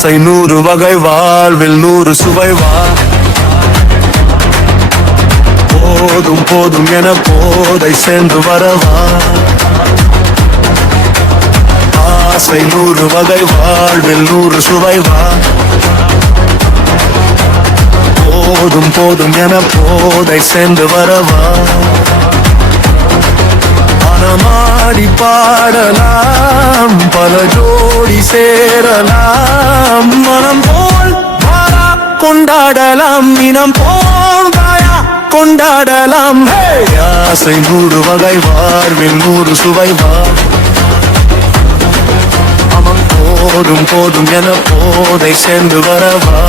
ஆசை 100 வகை வாழ்வில் 100 சுவை வா. போதும் போதும் என போதை சேர்ந்து வரவா. ஆசை 100 வகை வாழ்வில் 100 சுவை வா. போதும் போதும் என போதை சேர்ந்து வரவா. மனமாடி பாடலாம் பல ஜோடி சேரலாம். மனம் போல் வாரா கொண்டாடலாம் இனம் போல் வாயா கொண்டாடலாம். ஆசை 100 வகை வாழ்வில் 100 சுவை வா. மனம் போதும் போதும் என போதை சேர்ந்து வரவா.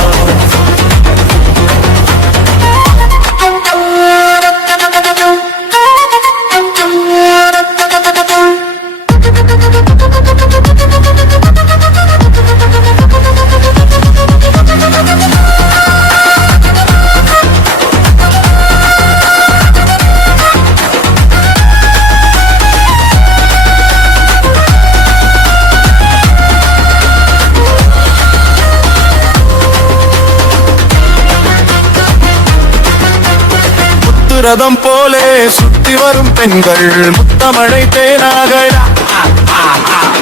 ரதம் போலே சுத்தி வரும் பெண்கள் முத்தமழை தேனாக.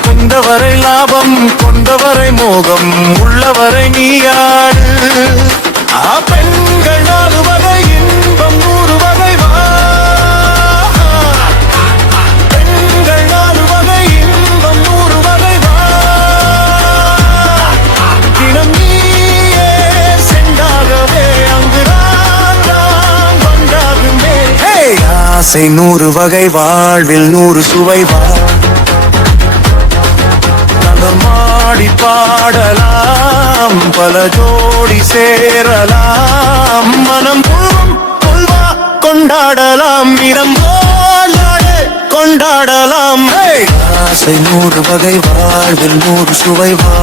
கொண்டவரை லாபம் கொண்டவரை மோகம் உள்ளவரை நீயாடு. பெண்கள் 4 வகை இன்பம் 100 வகை வா. பெண்கள் 4 வகை இன்பம் 100 வகை வா. தினம் நீயே சென்றாகவே அங்குதான் ஆசை 100 வகை வாழ்வில் 100 சுவை வா. நடமாடி பாடலாம் பல ஜோடி சேரலாம். மனம் முழுவதும் கொள்வா கொண்டாடலாம் இனம் போலாடு கொண்டாடலாம். ஆசை 100 வகை வாழ்வில் 100 சுவை வா.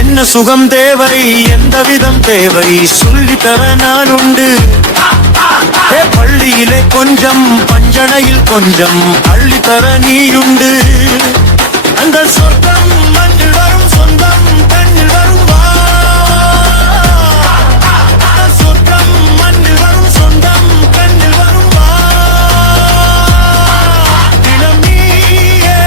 என்ன சுகம் தேவை எந்த விதம் தேவை சொல்லித்தர நான் உண்டு. பள்ளியிலே கொஞ்சம் பஞ்சனையில் கொஞ்சம் அள்ளித்தர நீயுண்டு. அந்த சொர்க்கம் மண்ணில் வரும் சொந்தம் கண்ணில் வரும் வா. சொர்க்கம் மண்ணில் வரும் சொந்தம் கண்ணில் வரும் வா. தினம் நீயே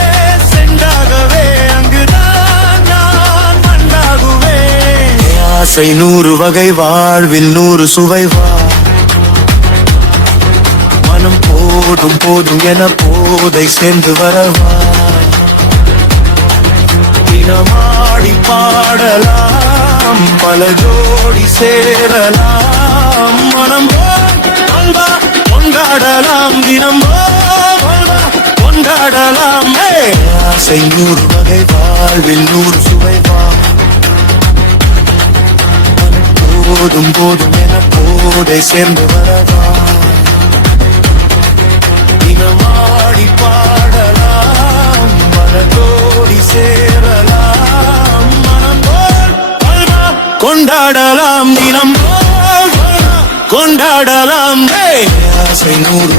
சென்றாகவே அங்குதான் நான் மண்ணாகுவேன். ஆசை 100 வகை வாழ்வில் 100 சுவை வா. மனம் போதும் போதும் என போதை சேர்ந்து வரவா. தினமாடி பாடலாம் பல ஜோடி சேரலாம். மனம் போல்வா கொண்டாடலாம் தினம் போல்வா கொண்டாடலாம். ஆசை 100 வகை வாழ்வில் 100 சுவை வா. போதும் போதும் என போதை சேர்ந்து வரவா. தினமாடி பாடலாம் பல ஜோடி சேரலாம். மனம் போல் கொண்டாடலாம் தினம் கொண்டாடலாம். ஆசை 100